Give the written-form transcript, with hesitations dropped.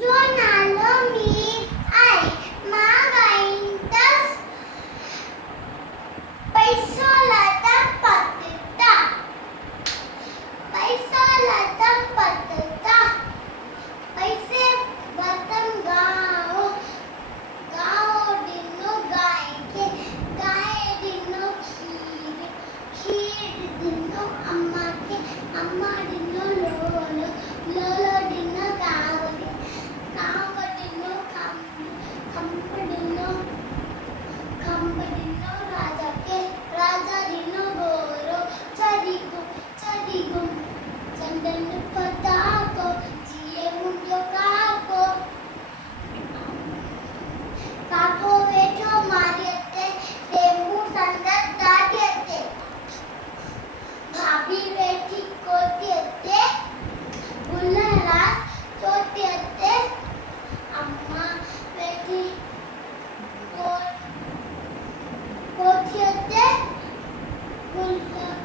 जोनालो मी आहे मागाईंतस पैसोला तपतता पैसोला तपतता पैसे वतन गाओ गाओ दिनो गाय दिनो खीर खीर दिनो अम्मा दिनो लोलो लोलो दिनो गाव दिनो खंब दिनो राजा दिनो गोरो चरिगो चंदन पताको जिए मुंडो काको वेठो मारियते देमू संदर दाटियते भाभी वेठी कोतियते गुल्लरास चोटियते अम्मा वेठी कोतियते गुल्ला